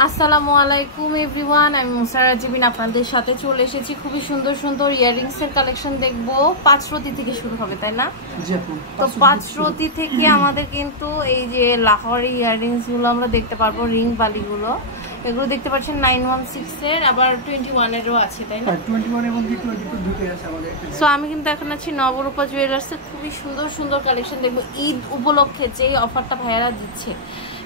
আসসালামু আলাইকুম এভরিওয়ান, আমি মুসারা জিবিন আপনাদের সাথে চলে এসেছি। খুবই সুন্দর সুন্দর ইয়াররিংস এর কালেকশন দেখবো। পাঁচরতি থেকে শুরু হবে, তাই না? তো পাঁচরতি থেকে আমাদের কিন্তু এই যে লাহোরি ইয়াররিংস গুলো আমরা দেখতে পারবো, রিং বালিগুলো এগুলো দেখতে পাচ্ছেন 916 এর, আবার 21 এরও আছে, তাই না? 21 এবং 22 দুটোই আছে আমাদের। সো আমি কিন্তু এখন আছি নবরূপা জুয়েলার্স এর। খুবই সুন্দর সুন্দর কালেকশন দেখবো। ঈদ উপলক্ষে যে অফারটা ভাইয়ারা দিচ্ছে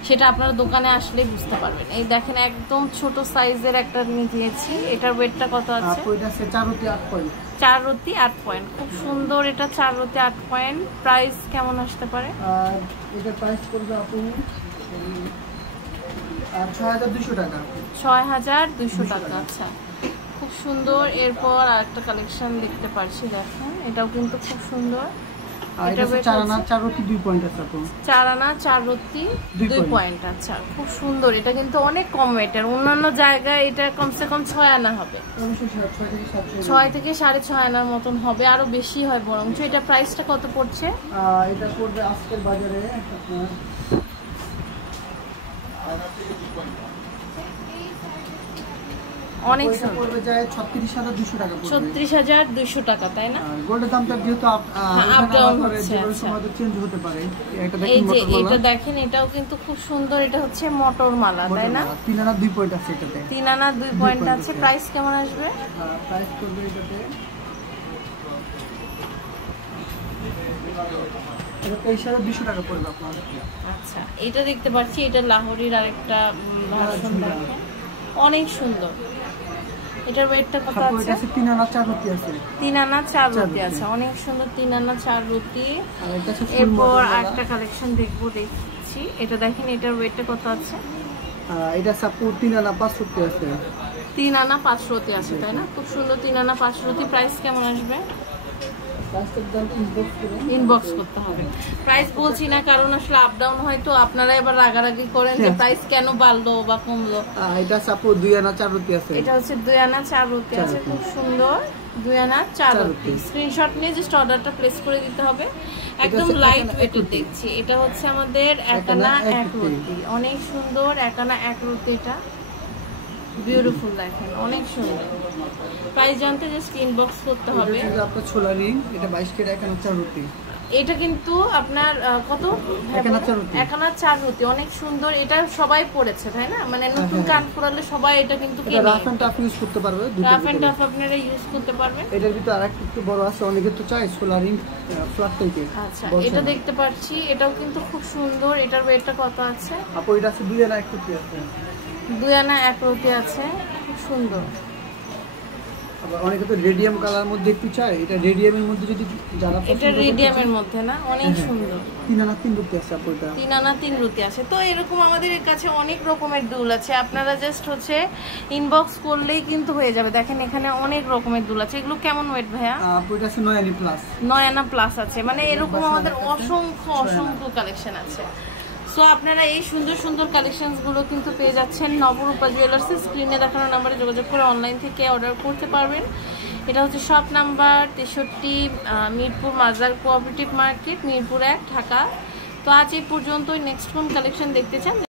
সেটা আপনারা দোকানে আসলে বুঝতে পারবেন। এই দেখেন একদম ছোট সাইজের একটা নিয়েছি। এটার ওয়েটটা কত আছে? এটা আছে 4 রতি 8 পয়েন্ট। 4 রতি 8 পয়েন্ট, খুব সুন্দর। এটা 4 রতি 8 পয়েন্ট। প্রাইস কেমন আসতে পারে? এটা প্রাইস পড়বে আপু 6200 টাকা। 6200 টাকা। আচ্ছা, খুব সুন্দর। এরপর আরেকটা কালেকশন দেখতে পাচ্ছি, দেখেন এটাও কিন্তু খুব সুন্দর। এটা 4 আনা 4 রতি 2 পয়েন্ট আছে আপু। 4 আনা 4 রতি 2 পয়েন্ট। আচ্ছা, খুব সুন্দর। এটা কিন্তু অনেক কম ওয়েটের। অন্যান্য জায়গায় এটা কমসে কম 6 আনা হবে, 6 থেকে 6.5 আনার মতন হবে, আরো বেশি হয় বরং। এটা প্রাইসটা কত পড়ছে? এটা পড়বে আজকের বাজারে অনেক সুন্দর। পড়বে যায় 36200 টাকা পড়বে। 36200 টাকা, তাই না? গোল্ডের দামটা যেহেতু আপ ডাউন করে যে কোনো সময় তো চেঞ্জ হতে পারে। এটা দেখেন এই যে এটা দেখেন, এটাও কিন্তু খুব সুন্দর। এটা হচ্ছে মটর মালা, তাই না? 3 আনা 2 পয়েন্ট আছে এটাতে। 3 আনা 2 পয়েন্ট আছে। প্রাইস কেমন আসবে? প্রাইস পড়বে এটাতে 23200 টাকা পড়বে আপনার। আচ্ছা, এটা দেখতে পাচ্ছি, এটা লাহোরির আরেকটা ভার্সন। দেখেন অনেক সুন্দর। এটার ওয়েটটা কত আছে? 3 আনা 4 রতি আছে। 3 আনা 4 রতি আছে, অনেক সুন্দর। 3 আনা 4 রতি। এরপর আরেকটা কালেকশন দেখছি। এটা দেখেন, এটার ওয়েটটা কত আছে? এটা সাপোর্ট 3 আনা 5 রতি আছে। 3 আনা 5 রতি আছে, তাই না? খুব সুন্দর। 3 আনা 5 রতি। প্রাইস কেমন আসবে? ইনবক্স করতে হবে। প্রাইস বলছি না কারণ আসলে আপ ডাউন হয়, তো আপনারা এবার রাগারাগি করেন যে প্রাইস কেন বাড়লো বা কমলো। এটা সাপোর্ট 2 আনা 4 রতি আছে। এটা হচ্ছে 2 আনা 4 রতি আছে, খুব সুন্দর। 2 আনা 4 রতি। স্ক্রিনশট নিয়ে জাস্ট অর্ডারটা প্লেস করে দিতে হবে। একদম লাইট ওয়েটের দেখছি। এটা হচ্ছে আমাদের 1 আনা 1 রতি, অনেক সুন্দর। 1 আনা 1 রতি, এটা বিউটিফুল। দেখেন অনেক সুন্দর। প্রাইস জানতে জাস্ট ইনবক্স করতে হবে। এটা আপনার ছোলা রিং, এটা 22 কেজি 1 আনা 4 রতি। এটা কিন্তু আপনার কত? 1 আনা 4 রতি। 1 আনা 4 রতি, অনেক সুন্দর। এটা সবাই পড়েছে, তাই না? মানে নতুন কান পরালে সবাই এটা কিন্তু কিনে। এটা রাফ এন্ড টাফ ইউজ করতে পারবে। রাফ এন্ড টাফ আপনারা ইউজ করতে পারবেন। এটার ভিতর আরেকটু একটু বড় আছে, অনেকে তো চাই ছোলা রিং ফ্ল্যাট টাইপের। আচ্ছা, এটা দেখতে পাচ্ছি, এটাও কিন্তু খুব সুন্দর। এটার ওয়েটটা কত আছে? আপু এটা আছে 2 আনা 1 রতি আছে। 2 আনা 1 রতি আছে, খুব সুন্দর। আবার অনেকে তো রেডিয়াম কালার মধ্যে একটু চাই। এটা রেডিয়ামের মধ্যে যদি যারা এটা রেডিয়ামের মধ্যে না, অনেক সুন্দর। 3 আনা 3 রতি আছে আপু। এটা 3 আনা 3 রতি আছে। তো এরকম আমাদের কাছে অনেক রকমের দুল আছে। আপনারা জাস্ট হচ্ছে ইনবক্স করলেই কিন্তু হয়ে যাবে। দেখেন এখানে অনেক রকমের দুল আছে। এগুলো কেমন ওয়েট ভাইয়া? আপু এটা আছে 9 আনা প্লাস। 9 আনা প্লাস আছে। মানে এরকম আমাদের অসংখ্য কালেকশন আছে। সো আপনারা এই সুন্দর সুন্দর কালেকশনসগুলো কিন্তু পেয়ে যাচ্ছেন নবরূপা জুয়েলার্সের। স্ক্রিনে দেখানো নাম্বারে যোগাযোগ করে অনলাইন থেকে অর্ডার করতে পারবেন। এটা হচ্ছে শপ নাম্বার 63, মিরপুর মাজার কোঅপারেটিভ মার্কেট, মিরপুর 1, ঢাকা। তো আজ এই পর্যন্তই। নেক্সট কোন কালেকশন দেখতে চান?